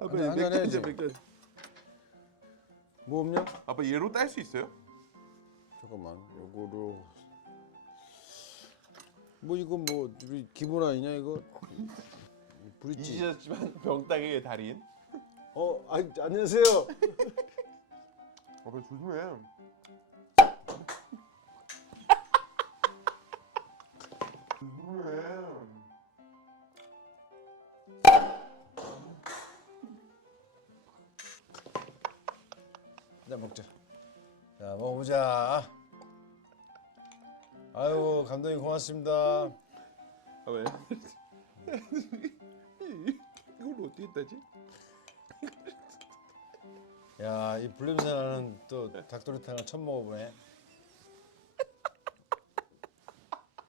아빠 한잔 맥주 해야지. 한잔 맥주. 뭐 없냐? 아빠 얘로 딸 수 있어요? 잠깐만 요거로 뭐 이거 뭐 우리 기본 아니냐 이거? 브릿지. 잊으셨지만 병따개의 달인. 안녕하세요. 아빠 조심해. 조심해. 한잔 먹자. 자 먹어보자. 아유 감독님 고맙습니다. 아 왜? 이걸 어떻게 따지? 야 이 불냄새 나는 또 닭도리탕을 처음 먹어보네.